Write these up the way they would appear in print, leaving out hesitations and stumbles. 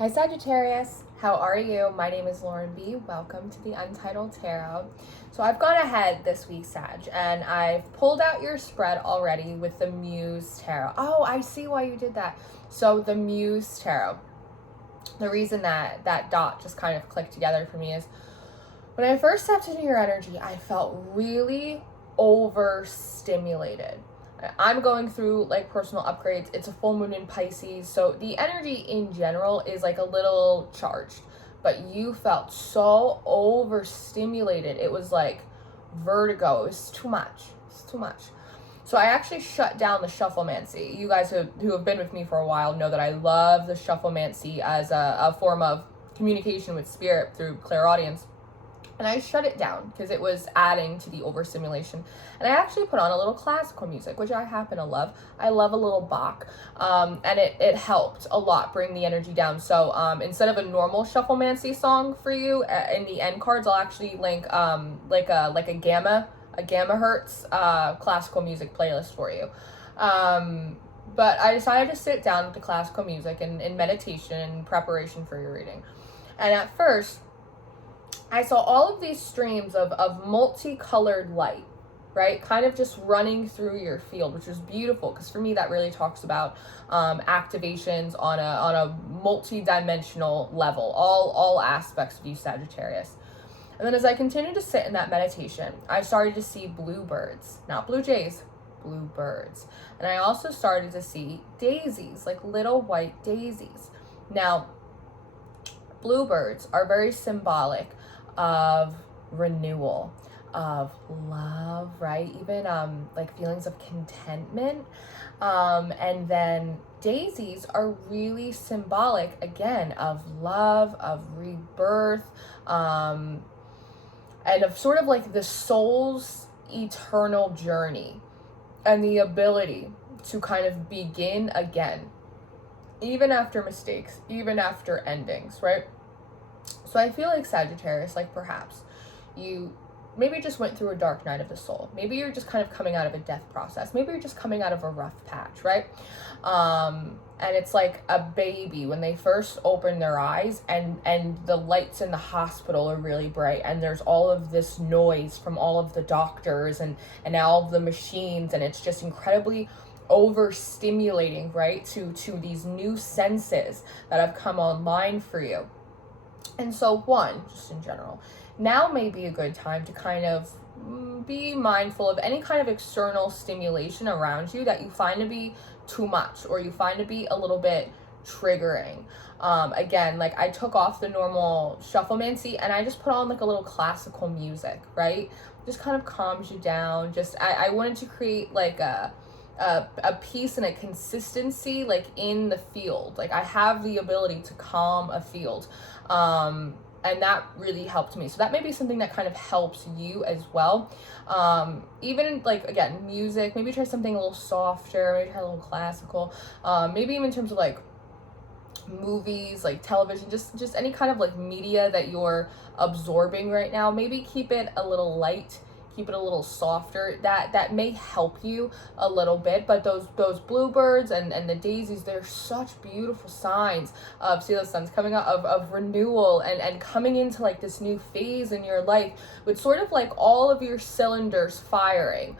Hi Sagittarius, how are you? My name is Lauren B. Welcome to the Untitled Tarot. So I've gone ahead this week, Sag, and I've pulled out your spread already with the Muse Tarot. Oh, I see why you did that. So the Muse Tarot. The reason that that dot just kind of clicked together for me is when I first stepped into your energy, I felt really overstimulated. I'm going through like personal upgrades. It's a full moon in Pisces, so the energy in general is like a little charged, but you felt so overstimulated. It was like vertigo. It's too much. It's too much. So I actually shut down the shufflemancy. You guys who have been with me for a while know that I love the shufflemancy as a form of communication with spirit through clairaudience. And I shut it down because it was adding to the overstimulation. And I actually put on a little classical music, which I happen to love. I love a little Bach. And it helped a lot bring the energy down. So instead of a normal shufflemancy song for you, in the end cards, I'll actually link like a gamma hertz classical music playlist for you. But I decided to sit down with the classical music in meditation and preparation for your reading. And at first, I saw all of these streams of multicolored light, right? Kind of just running through your field, which is beautiful because for me that really talks about activations on a multi-dimensional level, all aspects of you, Sagittarius. And then as I continued to sit in that meditation, I started to see bluebirds, not blue jays, bluebirds. And I also started to see daisies, like little white daisies. Now, bluebirds are very symbolic of renewal, of love, right? Even like feelings of contentment. And then daisies are really symbolic, again, of love, of rebirth, and of sort of like the soul's eternal journey and the ability to kind of begin again, even after mistakes, even after endings, right? So I feel like Sagittarius, like perhaps you maybe just went through a dark night of the soul. Maybe you're just kind of coming out of a death process. Maybe you're just coming out of a rough patch, right? And it's like a baby when they first open their eyes and the lights in the hospital are really bright and there's all of this noise from all of the doctors and all of the machines, and it's just incredibly overstimulating, right? To these new senses that have come online for you. And so one, just in general, now may be a good time to kind of be mindful of any kind of external stimulation around you that you find to be too much or you find to be a little bit triggering. Again, like I took off the normal shufflemancy and I just put on like a little classical music, right? Just kind of calms you down. Just, I wanted to create like a peace and a consistency like in the field. Like I have the ability to calm a field. And that really helped me. So that may be something that kind of helps you as well. Even like, again, music, maybe try something a little softer, maybe try a little classical, maybe even in terms of like movies, like television, just any kind of like media that you're absorbing right now, maybe keep it a little light, keep it a little softer. That may help you a little bit. But those bluebirds and the daisies, they're such beautiful signs of, see those suns coming out of renewal and coming into like this new phase in your life with sort of like all of your cylinders firing,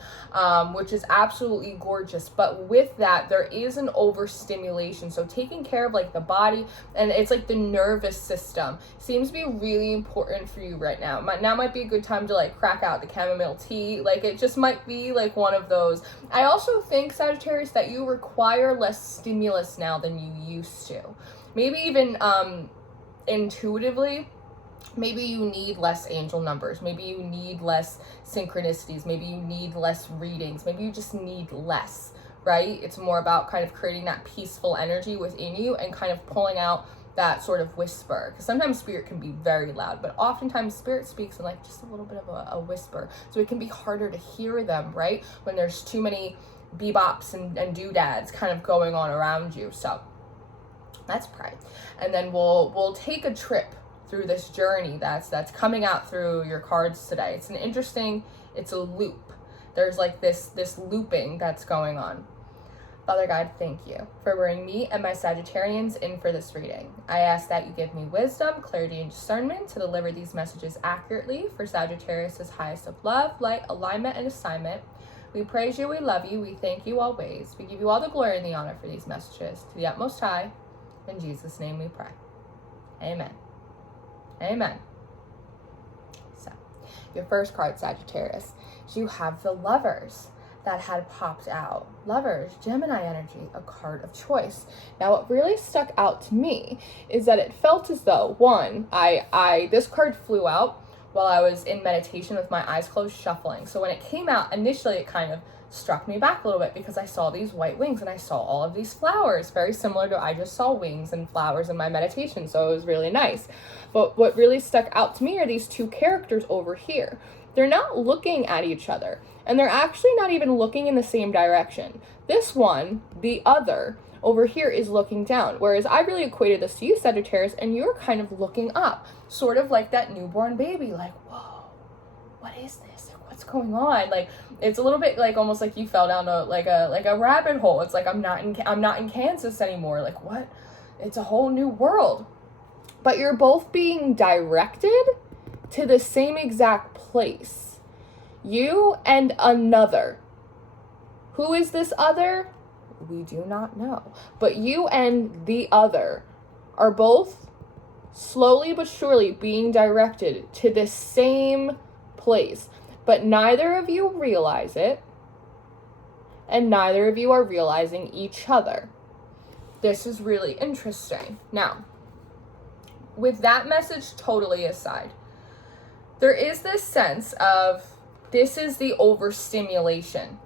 which is absolutely gorgeous. But with that, there is an overstimulation. So taking care of like the body and it's like the nervous system seems to be really important for you right now. Now might be a good time to like crack out the chamomile tea. Like it just might be like one of those. I also think, Sagittarius, that you require less stimulus now than you used to. Maybe even intuitively, maybe you need less angel numbers. Maybe you need less synchronicities. Maybe you need less readings. Maybe you just need less, right? It's more about kind of creating that peaceful energy within you and kind of pulling out that sort of whisper, because sometimes spirit can be very loud, but oftentimes spirit speaks in like just a little bit of a whisper, so it can be harder to hear them, right, when there's too many bebops and doodads kind of going on around you. So let's pray, and then we'll take a trip through this journey that's coming out through your cards today. It's a loop. There's like this looping that's going on. Father God, thank you for bringing me and my Sagittarians in for this reading. I ask that you give me wisdom, clarity, and discernment to deliver these messages accurately for Sagittarius' highest of love, light, alignment, and assignment. We praise you, we love you, we thank you always. We give you all the glory and the honor for these messages. To the utmost high, in Jesus' name we pray. Amen. Amen. So, your first card, Sagittarius, you have the Lovers that had popped out. Lovers, Gemini energy, a card of choice. Now, what really stuck out to me is that it felt as though, one, this card flew out while I was in meditation with my eyes closed, shuffling. So when it came out, initially it kind of struck me back a little bit because I saw these white wings and I saw all of these flowers, very similar to I just saw wings and flowers in my meditation, so it was really nice. But what really stuck out to me are these two characters over here. They're not looking at each other, and they're actually not even looking in the same direction. This one, the other, over here is looking down, whereas I really equated this to you, Sagittarius, and you're kind of looking up, sort of like that newborn baby, like, whoa, what is this? Like, what's going on? Like, it's a little bit like almost like you fell down like a rabbit hole. It's like I'm not in Kansas anymore. Like, what? It's a whole new world. But you're both being directed to the same exact place. You and another. Who is this other? We do not know. But you and the other are both slowly but surely being directed to the same place. But neither of you realize it, and neither of you are realizing each other. This is really interesting. Now, with that message totally aside, there is this sense of this is the overstimulation,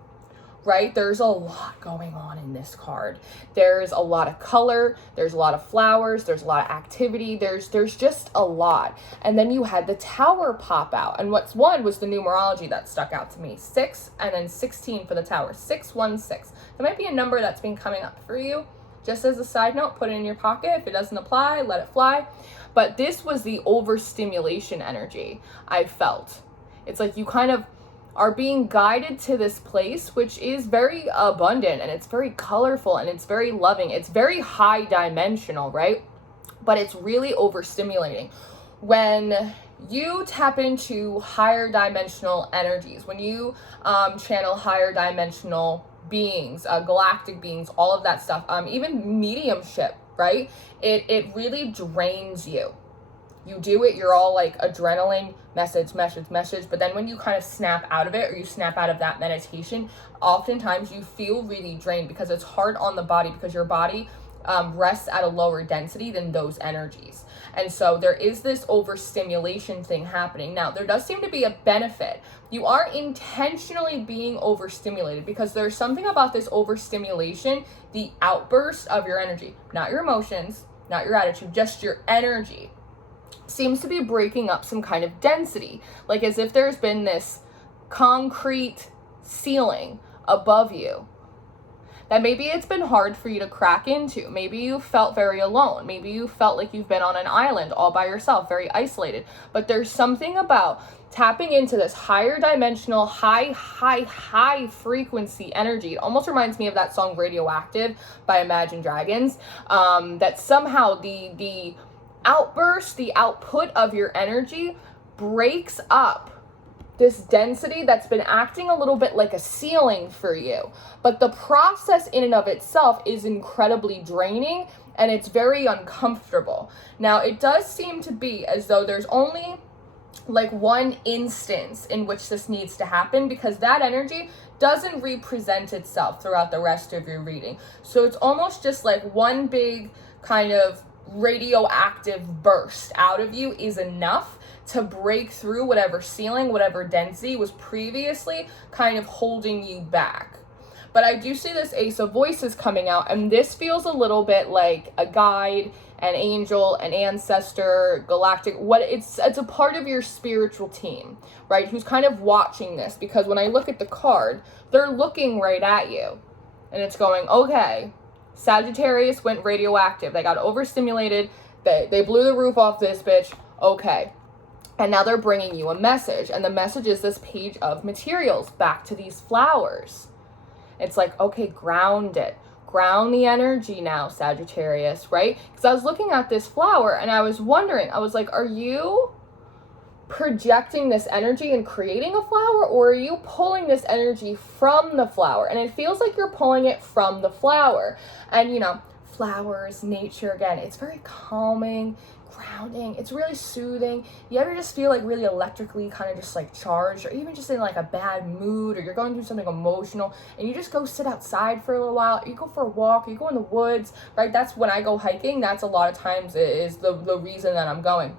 right? There's a lot going on in this card. There's a lot of color, there's a lot of flowers, there's a lot of activity, there's just a lot. And then you had the tower pop out. And what's one was the numerology that stuck out to me. 6 and then 16 for the tower. 616. There might be a number that's been coming up for you. Just as a side note, put it in your pocket. If it doesn't apply, let it fly. But this was the overstimulation energy I felt. It's like you kind of are being guided to this place, which is very abundant and it's very colorful and it's very loving. It's very high dimensional, right? But it's really overstimulating. When you tap into higher dimensional energies, when you channel higher dimensional beings, galactic beings, all of that stuff, even mediumship, right? It really drains you. You do it, you're all like adrenaline, message, but then when you kind of snap out of it or you snap out of that meditation, oftentimes you feel really drained because it's hard on the body because your body rests at a lower density than those energies. And so there is this overstimulation thing happening. Now, there does seem to be a benefit. You are intentionally being overstimulated because there's something about this overstimulation, the outburst of your energy, not your emotions, not your attitude, just your energy, seems to be breaking up some kind of density, like as if there's been this concrete ceiling above you that maybe it's been hard for you to crack into. Maybe you felt very alone. Maybe you felt like you've been on an island all by yourself, very isolated. But there's something about tapping into this higher dimensional, high frequency energy. It almost reminds me of that song Radioactive by Imagine Dragons, that somehow the outburst, the output of your energy breaks up this density that's been acting a little bit like a ceiling for you. But the process in and of itself is incredibly draining and it's very uncomfortable. Now, it does seem to be as though there's only like one instance in which this needs to happen because that energy doesn't represent itself throughout the rest of your reading. So it's almost just like one big kind of radioactive burst out of you is enough to break through whatever ceiling, whatever density was previously kind of holding you back. But I do see this Ace of Voices coming out, and this feels a little bit like a guide, an angel, an ancestor, galactic, it's a part of your spiritual team, right? Who's kind of watching this, because when I look at the card, they're looking right at you. And it's going, okay, Sagittarius went radioactive. They got overstimulated. They blew the roof off this bitch. Okay. And now they're bringing you a message. And the message is this page of materials back to these flowers. It's like, okay, ground it. ground the energy now, Sagittarius, right? Because I was looking at this flower and I was wondering, I was like, are you projecting this energy and creating a flower, or are you pulling this energy from the flower? And it feels like you're pulling it from the flower. And you know, flowers, nature, again, it's very calming, grounding, it's really soothing. You ever just feel like really electrically kind of just like charged, or even just in like a bad mood, or you're going through something emotional and you just go sit outside for a little while, you go for a walk, you go in the woods, right? That's when I go hiking. That's a lot of times is the reason that I'm going.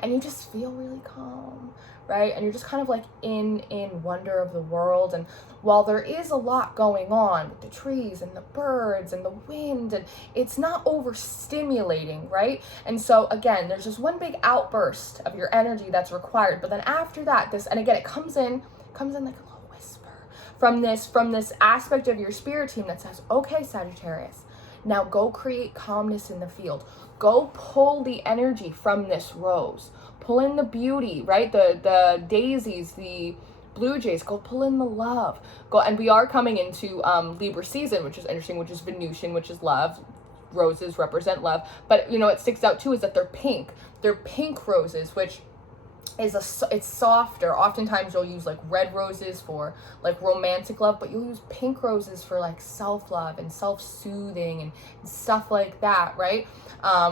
And you just feel really calm, right? And you're just kind of like in wonder of the world. And while there is a lot going on with the trees and the birds and the wind, and it's not overstimulating, right? And so again, there's just one big outburst of your energy that's required. But then after that, and again, it comes in like a little whisper from this aspect of your spirit team that says, okay, Sagittarius, now go create calmness in the field. Go pull the energy from this rose. Pull in the beauty, right? The daisies, the blue jays. Go pull in the love. Go, and we are coming into Libra season, which is interesting, which is Venusian, which is love. Roses represent love. But you know, what sticks out too is that they're pink. They're pink roses, which it's softer. Oftentimes you'll use like red roses for like romantic love, but you'll use pink roses for like self-love and self-soothing and stuff like that, right?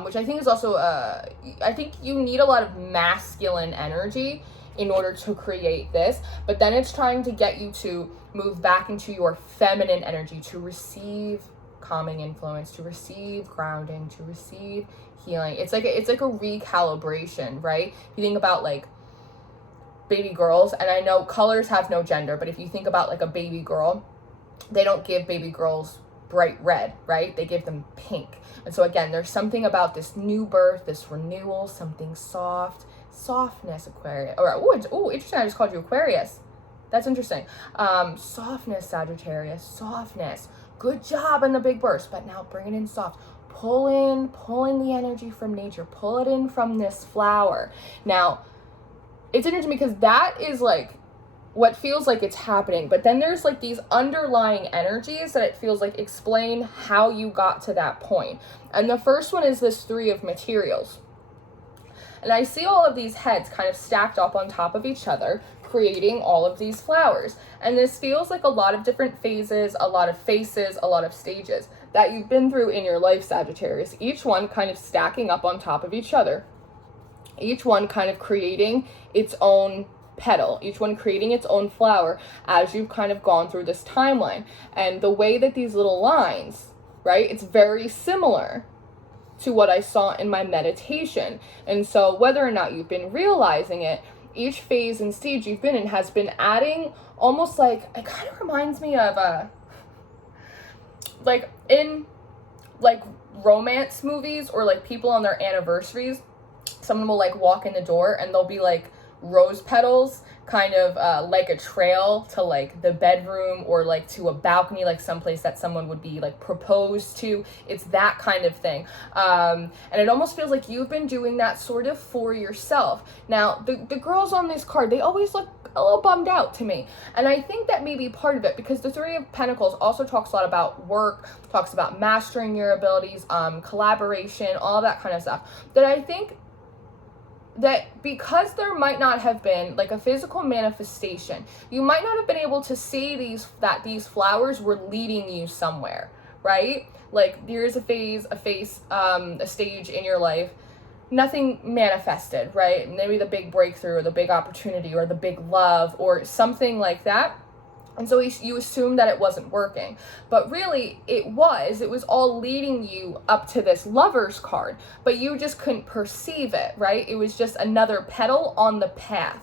Which I think is also I think you need a lot of masculine energy in order to create this, but then it's trying to get you to move back into your feminine energy, to receive calming influence, to receive grounding, to receive healing. It's like a recalibration, right? If you think about like baby girls, and I know colors have no gender, but if you think about like a baby girl, they don't give baby girls bright red, right? They give them pink. And so again, there's something about this new birth, this renewal, something softness, Aquarius. Oh, interesting. I just called you Aquarius. That's interesting. Softness, Sagittarius, softness. Good job in the big burst, but now bring it in soft. Pull in the energy from nature. Pull it in from this flower. Now, it's interesting because that is like what feels like it's happening, but then there's like these underlying energies that it feels like explain how you got to that point. And the first one is this 3 of materials. And I see all of these heads kind of stacked up on top of each other, creating all of these flowers. And this feels like a lot of different phases, a lot of faces, a lot of stages that you've been through in your life, Sagittarius, each one kind of stacking up on top of each other, each one kind of creating its own petal, each one creating its own flower as you've kind of gone through this timeline. And the way that these little lines, right, it's very similar to what I saw in my meditation. And so whether or not you've been realizing it, each phase and stage you've been in has been adding almost like, it kind of reminds me of like in like romance movies, or like people on their anniversaries, someone will like walk in the door and they'll be like rose petals kind of like a trail to like the bedroom or like to a balcony, like someplace that someone would be like proposed to. It's that kind of thing. And it almost feels like you've been doing that sort of for yourself. Now, the girls on this card, they always look a little bummed out to me. And I think that may be part of it because the 3 of Pentacles also talks a lot about work, talks about mastering your abilities, collaboration, all that kind of stuff. That I think that because there might not have been like a physical manifestation, you might not have been able to see these flowers were leading you somewhere, right? Like there's a stage in your life, nothing manifested, right? Maybe the big breakthrough or the big opportunity or the big love or something like that. And so you assume that it wasn't working, but really it was all leading you up to this Lover's card, but you just couldn't perceive it, right? It was just another petal on the path.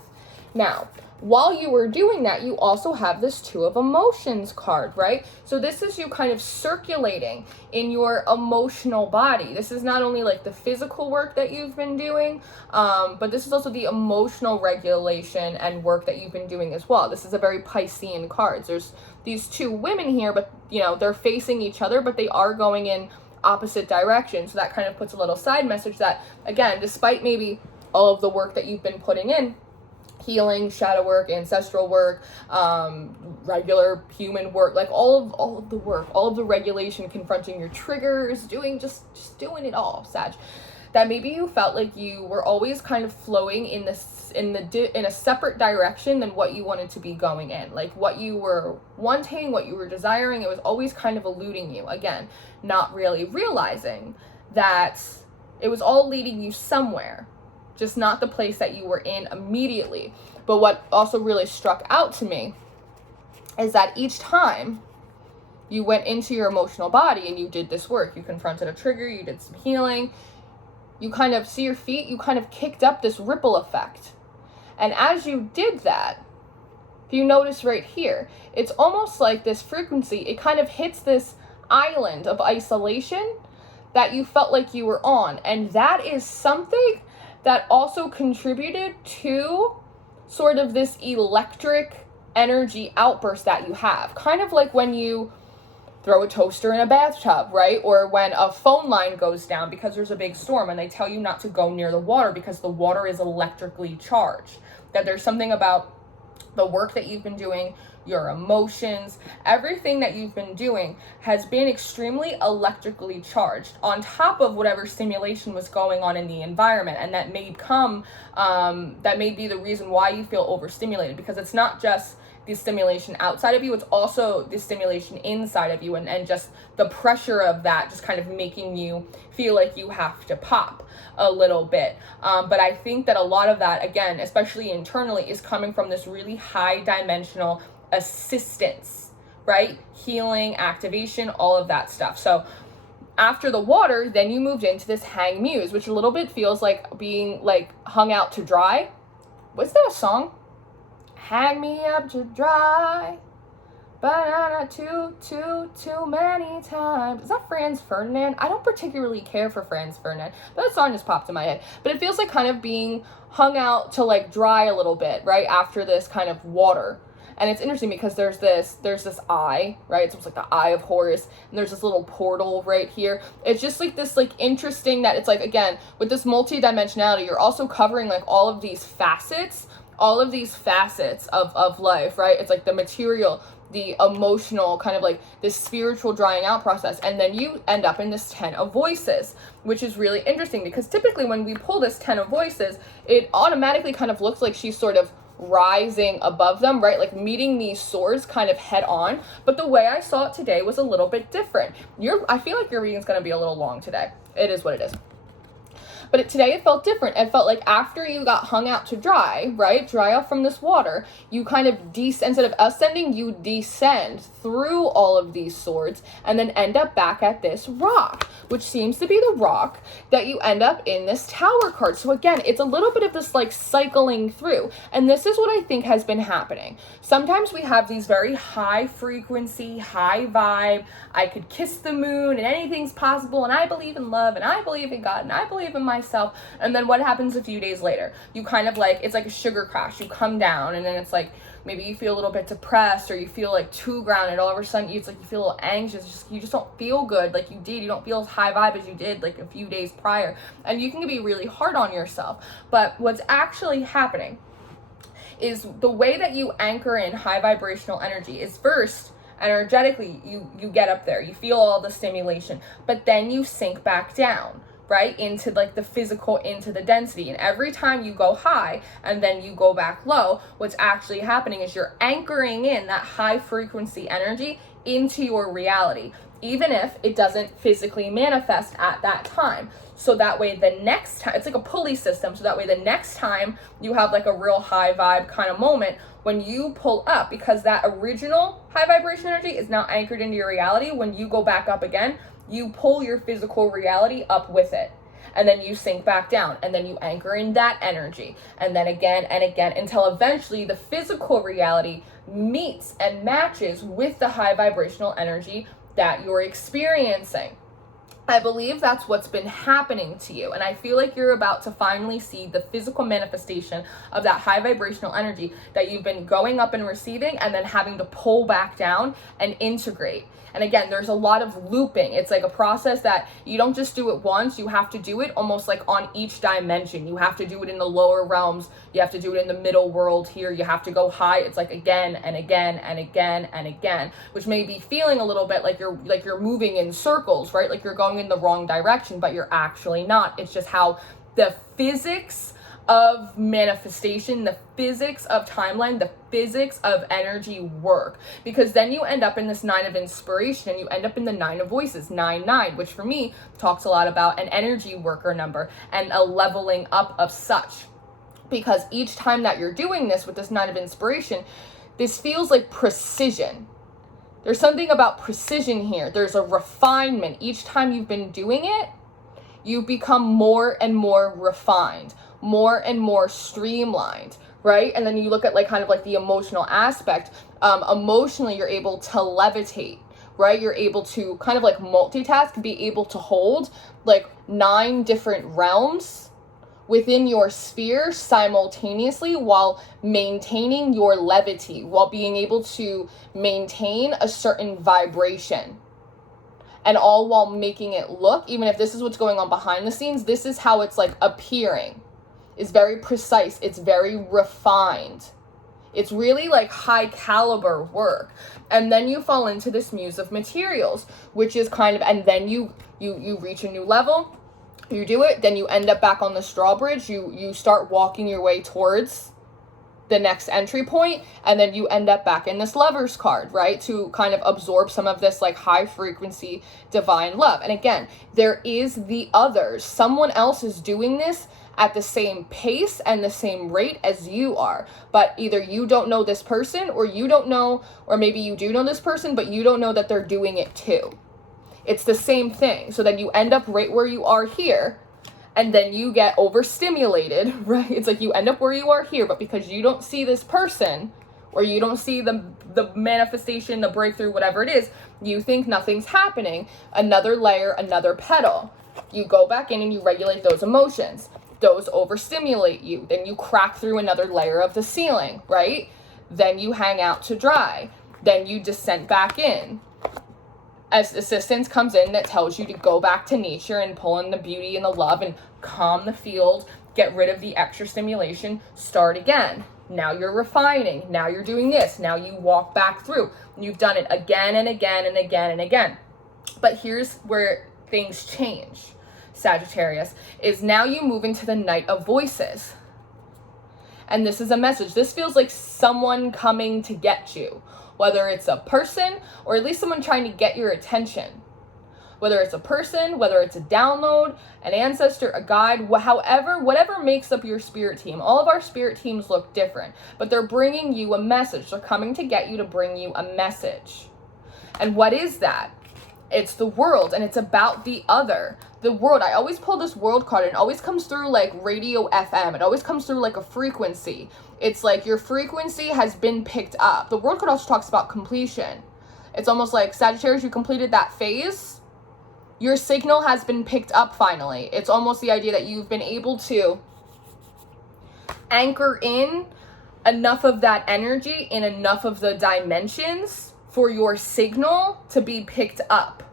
Now, while you were doing that, you also have this 2 of Emotions card, right? So this is you kind of circulating in your emotional body. This is not only like the physical work that you've been doing, but this is also the emotional regulation and work that you've been doing as well. This is a very Piscean card. There's these 2 women here, but you know, they're facing each other, but they are going in opposite directions. So that kind of puts a little side message that, again, despite maybe all of the work that you've been putting in, healing, shadow work, ancestral work, regular human work, like all of the work, all of the regulation, confronting your triggers, doing just doing it all, Sag. That maybe you felt like you were always kind of flowing in a separate direction than what you wanted to be going in. Like what you were wanting, what you were desiring, it was always kind of eluding you. Again, not really realizing that it was all leading you somewhere, just not the place that you were in immediately. But what also really struck out to me is that each time you went into your emotional body and you did this work, you confronted a trigger, you did some healing, you kind of see your feet, you kind of kicked up this ripple effect. And as you did that, if you notice right here, it's almost like this frequency, it kind of hits this island of isolation that you felt like you were on. And that is something that also contributed to sort of this electric energy outburst that you have. Kind of like when you throw a toaster in a bathtub, right? Or when a phone line goes down because there's a big storm and they tell you not to go near the water because the water is electrically charged. That there's something about the work that you've been doing, your emotions, everything that you've been doing has been extremely electrically charged on top of whatever stimulation was going on in the environment. And that may be the reason why you feel overstimulated, because it's not just the stimulation outside of you, it's also the stimulation inside of you, and just the pressure of that just kind of making you feel like you have to pop a little bit. But I think that a lot of that, again, especially internally, is coming from this really high dimensional assistance, right? Healing, activation, all of that stuff. So after the water, then you moved into this hang muse, which a little bit feels like being like hung out to dry. Was that a song? Hang me up to dry, but not too many times. Is that Franz Ferdinand? I don't particularly care for Franz Ferdinand, but that song just popped in my head. But it feels like kind of being hung out to like dry a little bit, right? After this kind of water. And it's interesting because there's this eye, right? It's almost like the eye of Horus, and there's this little portal right here. It's just like this like interesting that it's like, again, with this multi-dimensionality, you're also covering like all of these facets of life, right? It's like the material, the emotional, kind of like this spiritual drying out process. And then you end up in this 10 of voices, which is really interesting because typically when we pull this 10 of voices, it automatically kind of looks like she's sort of rising above them, right? Like meeting these swords kind of head on. But the way I saw it today was a little bit different. I feel like your reading's going to be a little long today. It is what it is. But today it felt different. It felt like after you got hung out to dry, right? Dry off from this water, you kind of instead of ascending, you descend through all of these swords and then end up back at this rock, which seems to be the rock that you end up in this Tower card. So again, it's a little bit of this like cycling through. And this is what I think has been happening. Sometimes we have these very high frequency, high vibe, I could kiss the moon and anything's possible, and I believe in love, and I believe in God, and I believe in myself. And then what happens a few days later? You kind of like, it's like a sugar crash. You come down and then it's like, maybe you feel a little bit depressed or you feel like too grounded. All of a sudden it's like you feel a little anxious. You just don't feel good like you did. You don't feel as high vibe as you did like a few days prior. And you can be really hard on yourself. But what's actually happening is the way that you anchor in high vibrational energy is first, energetically, you get up there. You feel all the stimulation. But then you sink back down, right, into like the physical, into the density. And every time you go high and then you go back low, what's actually happening is you're anchoring in that high frequency energy into your reality, even if it doesn't physically manifest at that time. So that way the next time, it's like a pulley system. So that way the next time you have like a real high vibe kind of moment, when you pull up, because that original high vibration energy is now anchored into your reality, when you go back up again, you pull your physical reality up with it. And then you sink back down, and then you anchor in that energy, and then again and again, until eventually the physical reality meets and matches with the high vibrational energy that you're experiencing. I believe that's what's been happening to you. And I feel like you're about to finally see the physical manifestation of that high vibrational energy that you've been going up and receiving and then having to pull back down and integrate. And again, there's a lot of looping. It's like a process that you don't just do it once. You have to do it almost like on each dimension. You have to do it in the lower realms. You have to do it in the middle world here. You have to go high. It's like again and again and again and again, which may be feeling a little bit like you're moving in circles, right? Like you're going in the wrong direction, but you're actually not. It's just how the physics of manifestation, the physics of timeline, the physics of energy work. Because then you end up in this 9 of inspiration and you end up in the 9 of voices, 9-9, which for me talks a lot about an energy worker number and a leveling up of such. Because each time that you're doing this with this 9 of inspiration, this feels like precision. There's something about precision here. There's a refinement. Each time you've been doing it, you become more and more refined, more and more streamlined, right? And then you look at like kind of like the emotional aspect. Emotionally, you're able to levitate, right? You're able to kind of like multitask, be able to hold like 9 different realms within your sphere simultaneously while maintaining your levity, while being able to maintain a certain vibration. And all while making it look, even if this is what's going on behind the scenes, this is how it's like appearing. It's very precise. It's very refined. It's really like high caliber work. And then you fall into this muse of materials, which is kind of, and then you reach a new level. You do it, then you end up back on the drawbridge. You start walking your way towards the next entry point, and then you end up back in this Lover's card, right? To kind of absorb some of this like high frequency divine love. And again, there is the others. Someone else is doing this at the same pace and the same rate as you are. But either you don't know this person, or you don't know, or maybe you do know this person, but you don't know that they're doing it too. It's the same thing. So then you end up right where you are here, and then you get overstimulated, right? It's like you end up where you are here, but because you don't see this person, or you don't see the manifestation, the breakthrough, whatever it is, you think nothing's happening. Another layer, another petal. You go back in and you regulate those emotions. Those overstimulate you. Then you crack through another layer of the ceiling, right? Then you hang out to dry. Then you descend back in. As assistance comes in that tells you to go back to nature and pull in the beauty and the love and calm the field, get rid of the extra stimulation, start again. Now you're refining. Now you're doing this. Now you walk back through. You've done it again and again and again and again. But here's where things change, Sagittarius, is now you move into the Knight of Voices. And this is a message. This feels like someone coming to get you. Whether it's a person or at least someone trying to get your attention. Whether it's a person, whether it's a download, an ancestor, a guide, whatever makes up your spirit team. All of our spirit teams look different, but they're bringing you a message. They're coming to get you to bring you a message. And what is that? It's the world, and it's about the other. The world. I always pull this world card, and it always comes through like radio FM. It always comes through like a frequency. It's like your frequency has been picked up. The world card also talks about completion. It's almost like, Sagittarius, you completed that phase. Your signal has been picked up finally. It's almost the idea that you've been able to anchor in enough of that energy in enough of the dimensions for your signal to be picked up,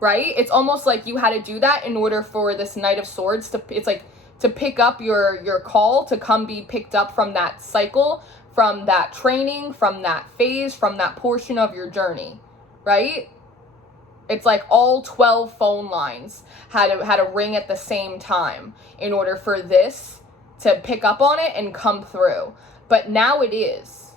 right? It's almost like you had to do that in order for this Knight of Swords to, it's like, to pick up your call to come be picked up from that cycle, from that training, from that phase, from that portion of your journey, right? It's like all 12 phone lines had to ring at the same time in order for this to pick up on it and come through. But now it is.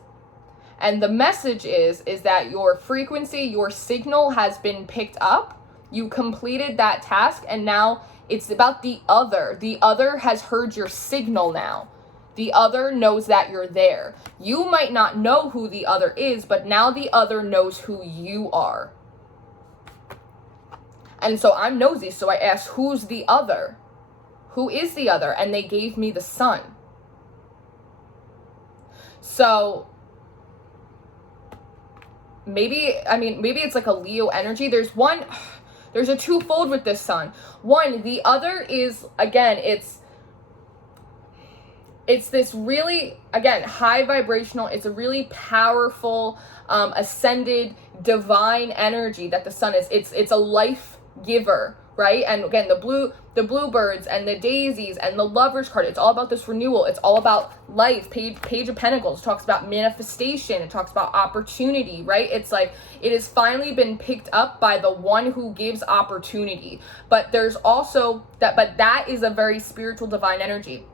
And the message is that your frequency, your signal has been picked up. You completed that task, and now it's about the other. The other has heard your signal now. The other knows that you're there. You might not know who the other is, but now the other knows who you are. And so I'm nosy, so I asked, who's the other? Who is the other? And they gave me the Sun. So maybe it's like a Leo energy. There's one, There's a twofold with this sun. One, the other is, again, it's this really, again, high vibrational, it's a really powerful, ascended, divine energy that the sun is. It's a life giver, right? And again, the bluebirds and the daisies and the Lovers card, it's all about this renewal. It's all about life. Page of Pentacles talks about manifestation. It talks about opportunity, right? It's like, it has finally been picked up by the one who gives opportunity. But there's also that is a very spiritual, divine energy.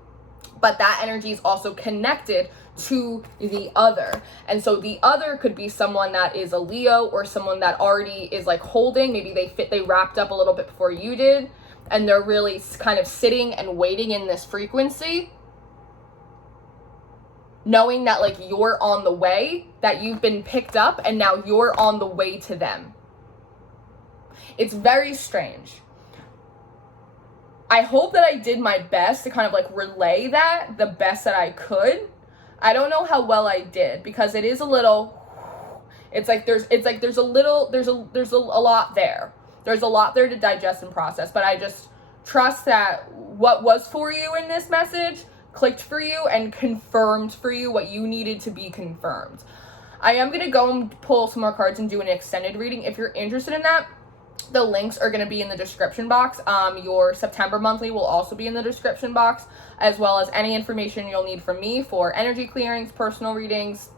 But that energy is also connected to the other. And so the other could be someone that is a Leo, or someone that already is like holding, maybe they wrapped up a little bit before you did, and they're really kind of sitting and waiting in this frequency, knowing that like you're on the way, that you've been picked up, and now you're on the way to them. It's very strange. I hope that I did my best to kind of like relay that the best that I could. I don't know how well I did, because it is a little, there's a lot there. There's a lot there to digest and process, but I just trust that what was for you in this message clicked for you and confirmed for you what you needed to be confirmed. I am going to go and pull some more cards and do an extended reading. If you're interested in that, the links are going to be in the description box. Your September monthly will also be in the description box, as well as any information you'll need from me for energy clearings, personal readings,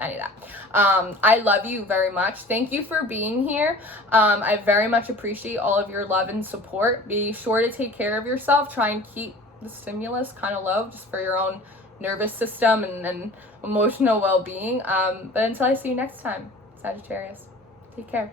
any of that. I love you very much. Thank you for being here. I very much appreciate all of your love and support. Be sure to take care of yourself. Try and keep the stimulus kind of low, just for your own nervous system and emotional well-being. But until I see you next time, Sagittarius, take care.